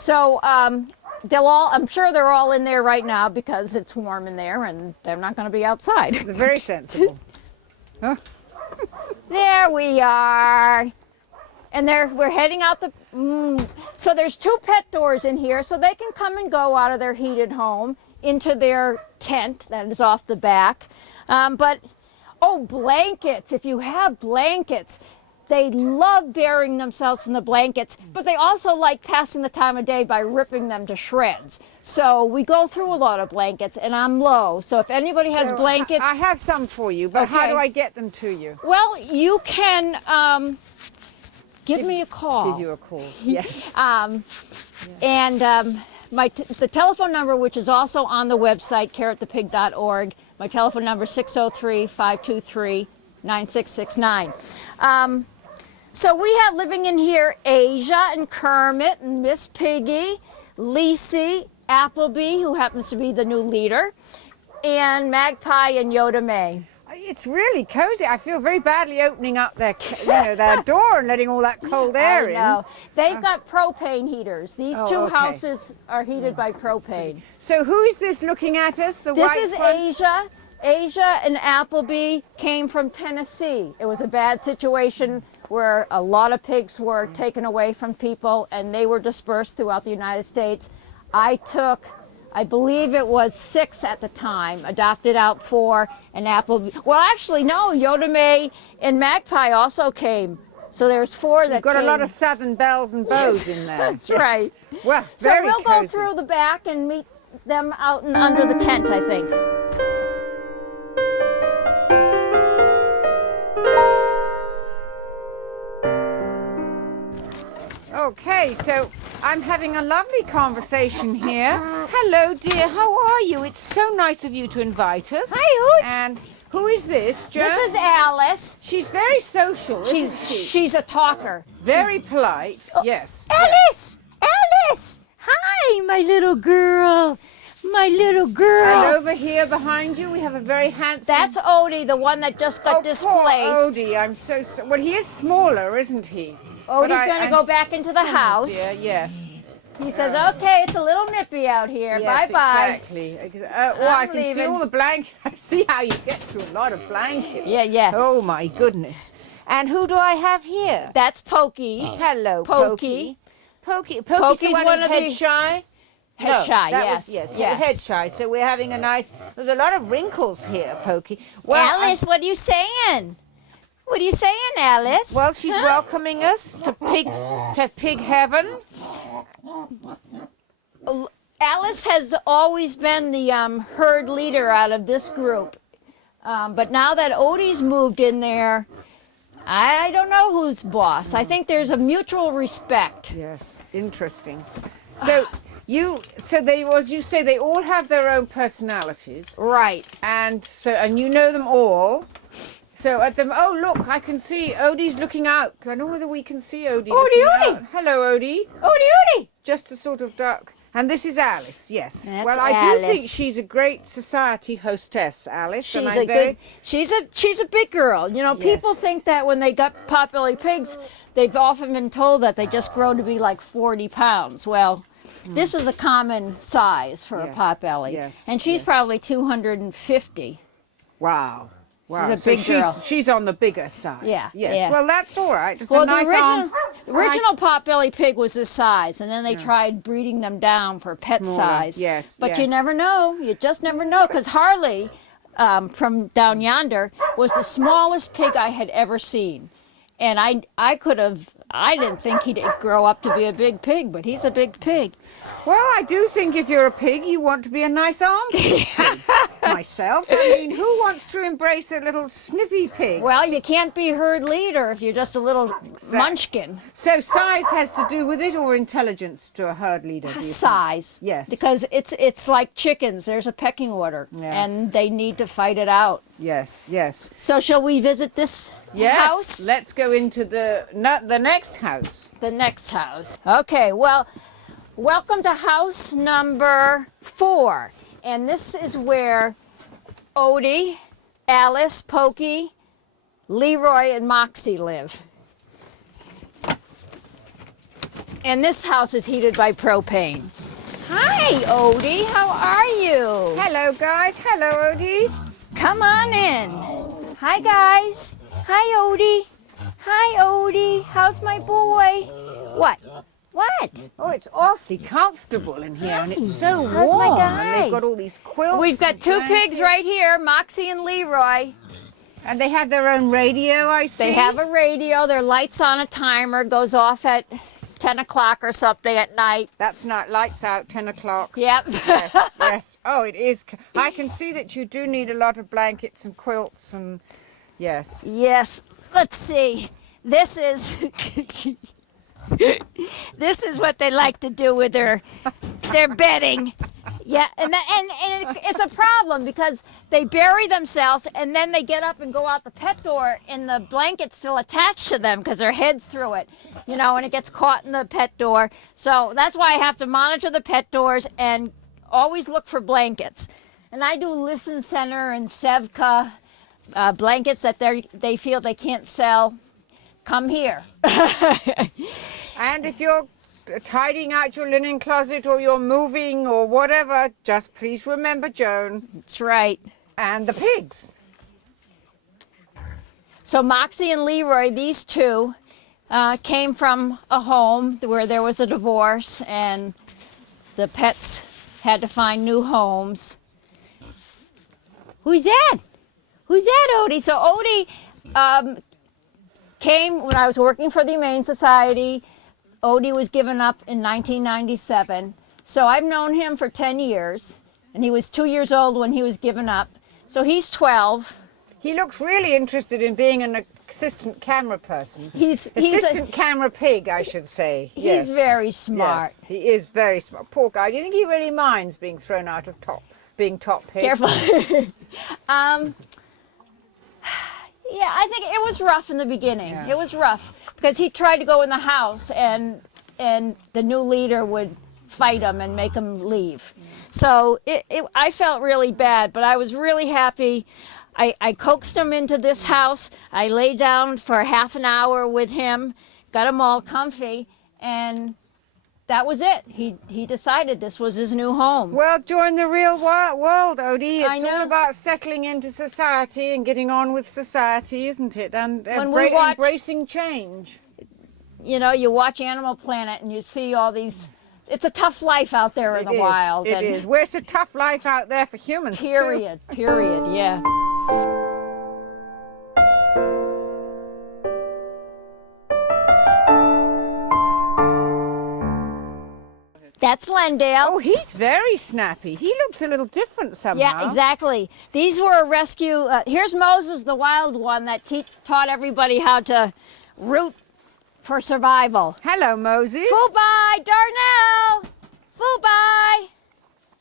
So I'm sure they're all in there right now because it's warm in there and they're not going to be outside. They're very sensible. Huh? There we are. And we're heading out so there's 2 pet doors in here, so they can come and go out of their heated home into their tent that is off the back. Blankets. If you have blankets, they love burying themselves in the blankets, but they also like passing the time of day by ripping them to shreds. So we go through a lot of blankets, and I'm low. So if anybody has blankets... I have some for you, but how do I get them to you? Well, you can give me a call. Give you a call, yes. And the telephone number, which is also on the website, carrotthepig.org, my telephone number is 603-523-9669. So we have living in here Asia and Kermit and Miss Piggy, Lisi, Appleby, who happens to be the new leader, and Magpie and Yoda May. It's really cozy. I feel very badly opening up their door and letting all that cold air in. I know. They've got propane heaters. These two houses are heated by propane. So who is this looking at us? This is Asia. Asia and Appleby came from Tennessee. It was a bad situation where a lot of pigs were taken away from people and they were dispersed throughout the United States. I believe it was 6 at the time, adopted out 4, and Appleby. Well, actually, no, Yoda May and Magpie also came. So there's 4 that You've got came. a lot of Southern bells and bows in there. That's right. Well, so very we'll cozy. go through the back and meet them out and under the tent, I think. Okay, so I'm having a lovely conversation here. Hello, dear. How are you? It's so nice of you to invite us. Hi, Hoots. And who is this, Jo? This is Alice. She's very social, isn't she? She's a talker. Very polite. Yes. Alice! Alice! Hi, my little girl. My little girl. And over here behind you, we have a very handsome... That's Odie, the one that just got displaced. Poor Odie. I'm so... Well, he is smaller, isn't he? Odie's going to go back into the house. Dear, yes. He says, okay, it's a little nippy out here. Yes, bye-bye. Exactly. I can see all the blankets. I see how you get through a lot of blankets. Yeah. Oh, my goodness. And who do I have here? That's Pokey. Hello, Pokey. Pokey's Pokey's the one of who's head shy? Head shy, that yes. was head shy. So we're having a nice... There's a lot of wrinkles here, Pokey. Well, Alice, what are you saying? What are you saying, Alice? Well, she's welcoming us to pig heaven. Alice has always been the herd leader out of this group. But now that Odie's moved in there, I don't know who's boss. I think there's a mutual respect. Yes, interesting. So as you say, they all have their own personalities. Right. And you know them all. So oh look, I can see Odie's looking out. I don't know whether we can see Odie. Odie! Hello, Odie. Odie! Just a sort of duck. And this is Alice, yes. That's well, I Alice. do think she's a great society hostess, Alice. She's a big girl. You know, people think that when they got Potbelly pigs, they've often been told that they just grow to be like 40 pounds. Well, this is a common size for a Potbelly. Yes. And she's probably 250. Wow. She's a big girl. She's on the bigger side. Yeah. Yes. Yeah. Well, that's all right. Just Well, a nice the original Potbelly pig was this size, and then they tried breeding them down for pet Smaller. size. Yes. But you never know. You just never know. Because Harley, from down yonder, was the smallest pig I had ever seen. And I didn't think he'd grow up to be a big pig, but he's a big pig. Well, I do think if you're a pig, you want to be a nice armed pig. Myself. I mean, who wants to embrace a little snippy pig? Well, you can't be herd leader if you're just a little munchkin. So size has to do with it, or intelligence to a herd leader? Do you think? Size. Yes. Because it's like chickens. There's a pecking order, and they need to fight it out. Yes. Yes. So shall we visit this house? Let's go into the next house. The next house. Okay, well, welcome to house number 4. And this is where Odie, Alice, Pokey, Leroy, and Moxie live. And this house is heated by propane. Hi, Odie. How are you? Hello, guys. Hello, Odie. Come on in. Hi, guys. Hi, Odie. Hi, Odie. How's my boy? What? What? Oh, it's awfully comfortable in here, and it's so warm. How's my And guy? they've got all these quilts. We've got and two pigs blankets. right here, Moxie and Leroy. And they have their own radio, I see. They have a radio. Their light's on a timer. Goes off at 10 o'clock or something at night. That's not lights out, 10 o'clock. Yep. Yes, yes. Oh, it is. I can see that you do need a lot of blankets and quilts and yes. Yes. Let's see. This is this is what they like to do with their bedding. Yeah, and it's a problem because they bury themselves and then they get up and go out the pet door and the blanket's still attached to them because their head's through it, you know, and it gets caught in the pet door. So that's why I have to monitor the pet doors and always look for blankets. And I do Listen Center and Sevka blankets that they feel they can't sell. Come here. And if you're tidying out your linen closet or you're moving or whatever, just please remember Joan That's right. and the pigs. So Moxie and Leroy, these two, came from a home where there was a divorce and the pets had to find new homes. Who's that? Who's that, Odie? So Odie came when I was working for the Humane Society. Odie was given up in 1997. So I've known him for 10 years, and he was 2 years old when he was given up. So he's 12. He looks really interested in being an assistant camera person. He's Assistant camera pig, I should say. he's very smart. Yes, he is very smart. Poor guy. Do you think he really minds being thrown out of being top pig? Careful. Yeah, I think it was rough in the beginning. Yeah. It was rough because he tried to go in the house and the new leader would fight him and make him leave. So I felt really bad, but I was really happy. I coaxed him into this house. I lay down for half an hour with him, got him all comfy, and that was it. He decided this was his new home. Well, join the real world, Odie. I It's know. all about settling into society and getting on with society, isn't it? And When we watch- embracing change. You know, you watch Animal Planet and you see all these. It's a tough life out there in the wild. It and is. Well, it's a tough life out there for humans, too. Period, yeah. That's Lendale. Oh, he's very snappy. He looks a little different somehow. Yeah, exactly. These were a rescue. Here's Moses, the wild one that taught everybody how to root for survival. Hello, Moses. Fubai, Darnell! Fubai!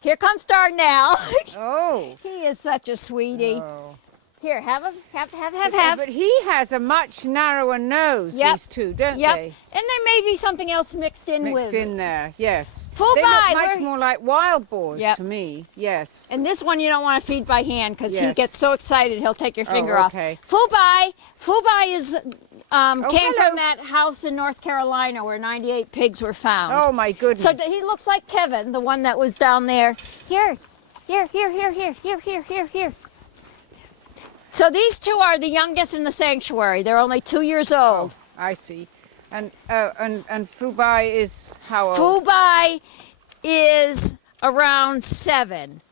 Here comes Darnell. Oh. He is such a sweetie. Oh. Here, have. But he has a much narrower nose, Yep. these two, don't Yep. they? And there may be something else mixed in with. Mixed in there, yes. Fubai, They look much we're- more like wild boars Yep. to me, yes. And this one you don't want to feed by hand because he Yes. gets so excited he'll take your finger okay. off. Fubai is came hello. from that house in North Carolina where 98 pigs were found. Oh, my goodness. So he looks like Kevin, the one that was down there. Here. So these two are the youngest in the sanctuary. They're only 2 years old. I see. And Fubai is how old? Fubai is around 7.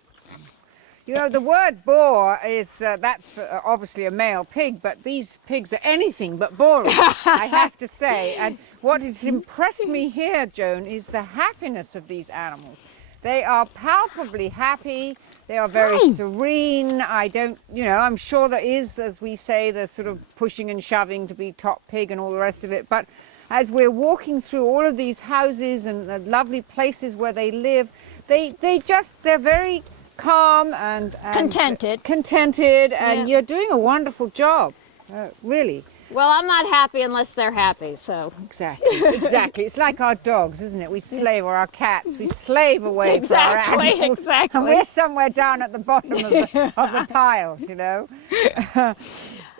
You know, the word boar is, that's for, obviously a male pig, but these pigs are anything but boring, I have to say. And what has impressed me here, Joan, is the happiness of these animals. They are palpably happy. They are very Hi. serene. I'm sure there is, as we say, the sort of pushing and shoving to be top pig and all the rest of it. But as we're walking through all of these houses and the lovely places where they live, they're very calm and Contented. and Yeah. you're doing a wonderful job, really. Well, I'm not happy unless they're happy, so. Exactly. It's like our dogs, isn't it? We slave, or our cats. We slave away for our animals. Exactly. And we're somewhere down at the bottom of the pile, you know.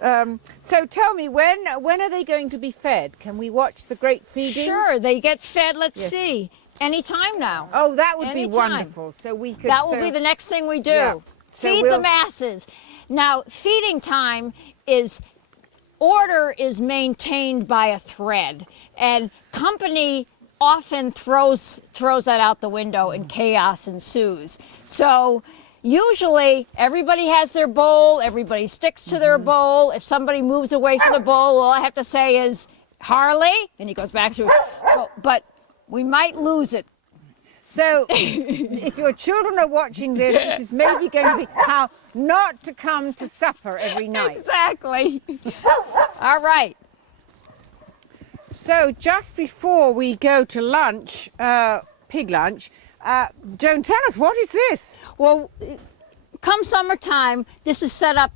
So tell me, when are they going to be fed? Can we watch the great feeding? Sure, they get fed. Let's Yes. see. Anytime now. Oh, that would be Anytime. wonderful. So we could. That will be the next thing we do. Yeah. So Feed we'll- the masses. Now, feeding time is order is maintained by a thread, and company often throws that out the window and chaos ensues. So usually everybody has their bowl, everybody sticks to their bowl. If somebody moves away from the bowl, all I have to say is Harley, and he goes back to oh, but we might lose it. So, if your children are watching this is maybe going to be how not to come to supper every night. Exactly. All right. So, just before we go to lunch, pig lunch, Joan, tell us, what is this? Well, come summertime, this is set up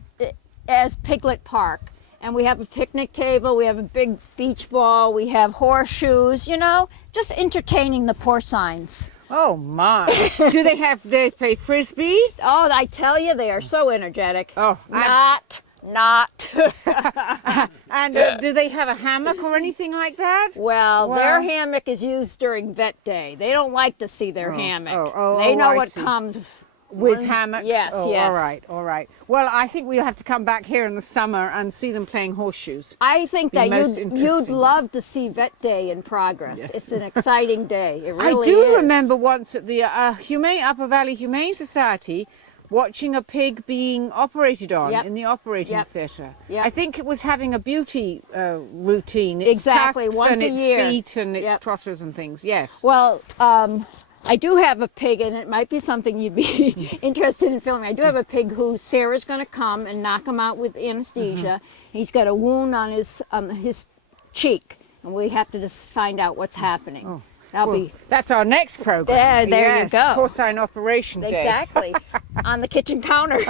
as Piglet Park. And we have a picnic table, we have a big beach ball, we have horseshoes, you know, just entertaining the porcines. Oh my! Do they play frisbee? Oh, I tell you, they are so energetic. Oh, not. And do they have a hammock or anything like that? Well, Well- their hammock is used during vet day. They don't like to see their hammock. oh, they know I what see. comes With one- hammocks? Yes, Oh, yes. all right. Well, I think we'll have to come back here in the summer and see them playing horseshoes. I think Be that most you'd interesting. love to see vet day in progress. Yes. It's an exciting day. It I really do is. remember once at the Upper Valley Humane Society watching a pig being operated on Yep. in the operating Yep. theatre. Yep. I think it was having a beauty routine. Its Exactly, tusks once and a its year. feet and its Yep. trotters and things. Yes. Well, I do have a pig, and it might be something you'd be interested in filming. I do have a pig who Sarah's going to come and knock him out with anesthesia. He's got a wound on his cheek, and we have to just find out what's happening. That'll Well, be that's our next program. There you Yes, go. Porcine Operation Day. exactly on the kitchen counter.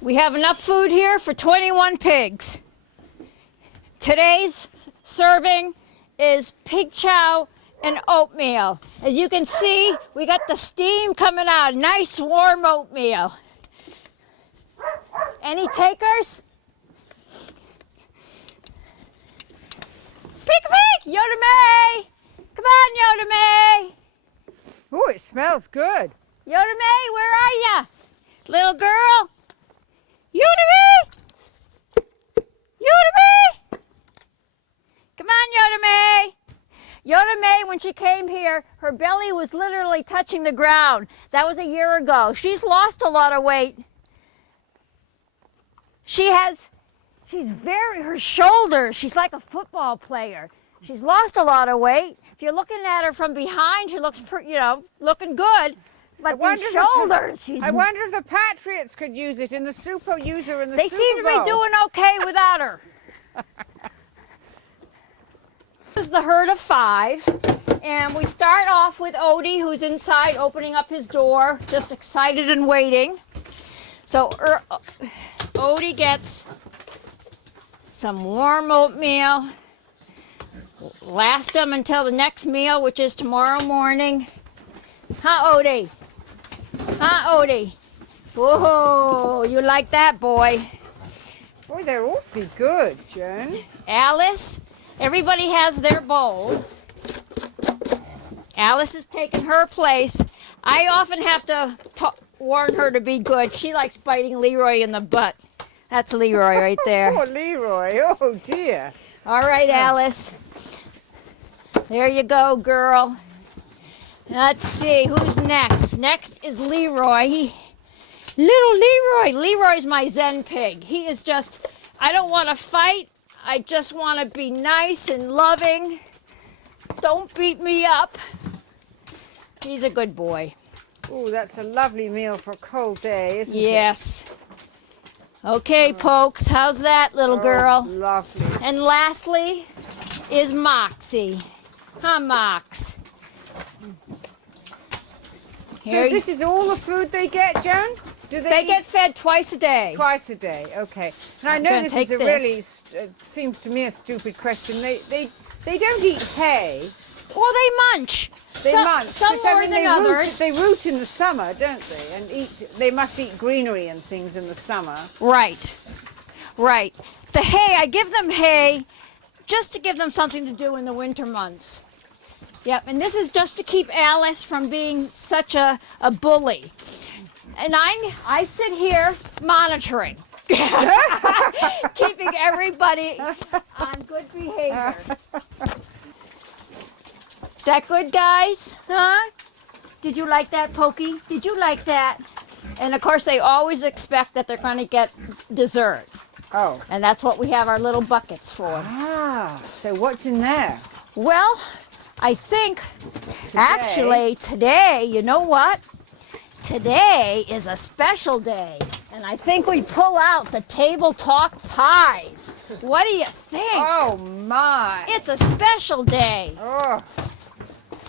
We have enough food here for 21 pigs. Today's serving is pig chow and oatmeal. As you can see, we got the steam coming out. Nice warm oatmeal. Any takers? Pig, Yoda May! Come on, Yoda May! Oh, it smells good. Yoda May, where are ya? Little girl? Yoda May! Yoda May! Come on, Yoda May! Yoda May, when she came here, her belly was literally touching the ground. That was a year ago. She's lost a lot of weight. Her shoulders, she's like a football player. She's lost a lot of weight. If you're looking at her from behind, she looks, looking good. But the wonder if the- shoulders, I wonder if the Patriots could use it in the Super User in the they Super seem to be Bowl. doing okay without her. This is the herd of 5, and we start off with Odie, who's inside opening up his door, just excited and waiting. So Odie gets some warm oatmeal, last them until the next meal, which is tomorrow morning. Huh, Odie? Huh, Odie? Whoa, you like that, boy? Boy, they're awfully good, Joan. Alice, everybody has their bowl. Alice has taken her place. I often have to warn her to be good. She likes biting Leroy in the butt. That's Leroy right there. Poor Leroy. Oh, dear. All right, Alice. There you go, girl. Let's see, who's next? Next is Leroy. Little Leroy. Leroy's my Zen pig. He is just, I don't want to fight. I just want to be nice and loving. Don't beat me up. He's a good boy. Oh, that's a lovely meal for a cold day, isn't it? Yes. Okay, Pokes, how's that, little girl? Lovely. And lastly is Moxie. Huh, Mox? So Here you- this is all the food they get, Joan? Do They eat get fed twice a day. twice a day? Okay. And I I'm know gonna this take is a this. really seems to me a stupid question. They don't eat hay. Well, they munch. They must. Some because, more than others. They root in the summer, don't they? And they must eat greenery and things in the summer. Right, right. The hay, I give them hay just to give them something to do in the winter months. Yep, and this is just to keep Alice from being such a bully. And I sit here monitoring, keeping everybody on good behavior. Is that good, guys? Huh? Did you like that, Pokey? Did you like that? And of course, they always expect that they're going to get dessert. Oh. And that's what we have our little buckets for. Ah, so what's in there? Well, I think actually today, you know what? Today is a special day. And I think we pull out the table talk pies. What do you think? Oh, my. It's a special day. Oh.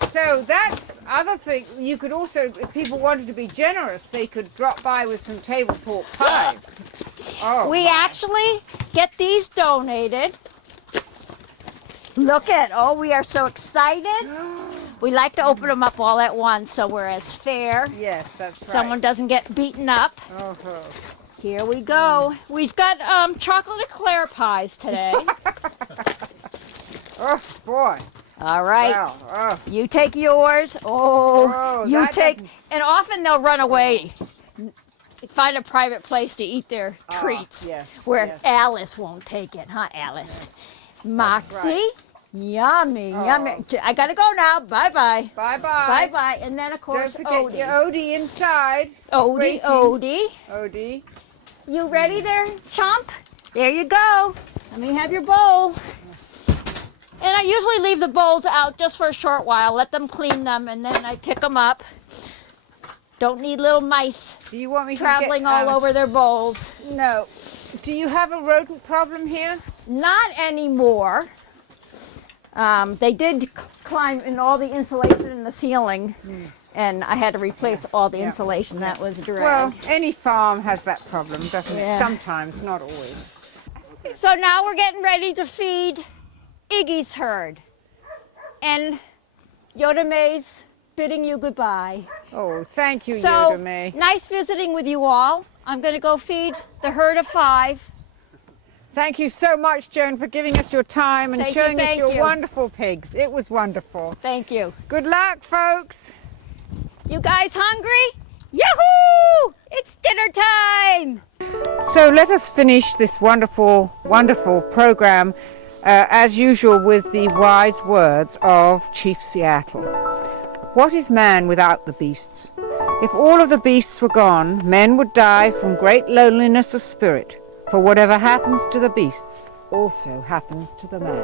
So that's other thing. You could also, if people wanted to be generous, they could drop by with some table talk pies. Oh, We my. actually get these donated. Look at, oh, we are so excited. We like to open them up all at once so we're as fair. Yes, that's right. Someone doesn't get beaten up. Oh, Here we go. We've got chocolate eclair pies today. oh boy. All right. Wow. Oh. You take yours. Oh, Oh, you that take. doesn't- And often they'll run away, find a private place to eat their treats, yes, where yes. Alice won't take it, huh, Alice? Moxie, right. yummy, Oh. yummy. I gotta go now. Bye bye. Bye-bye. Bye bye. And then of Don't course forget Odie. your Odie inside. Odie, Gracie. Odie. Odie. You ready there, Chomp? There you go. Let me have your bowl. And I usually leave the bowls out just for a short while, let them clean them, and then I pick them up. Don't need little mice Do you want me to traveling get, all over their bowls. No. Do you have a rodent problem here? Not anymore. They did climb in all the insulation in the ceiling, and I had to replace all the insulation. That was a drag. Well, any farm has that problem, doesn't Yeah. it? Sometimes, not always. So now we're getting ready to feed Iggy's herd. And Yoda May's bidding you goodbye. Oh, thank you, So Yoda May. nice visiting with you all. I'm going to go feed the herd of 5. Thank you so much, Joan, for giving us your time and Thank you, showing us thank your you. wonderful pigs. It was wonderful. Thank you. Good luck, folks. You guys hungry? Yahoo! It's dinner time! So let us finish this wonderful, wonderful program, as usual, with the wise words of Chief Seattle. What is man without the beasts? If all of the beasts were gone, men would die from great loneliness of spirit. For whatever happens to the beasts also happens to the man.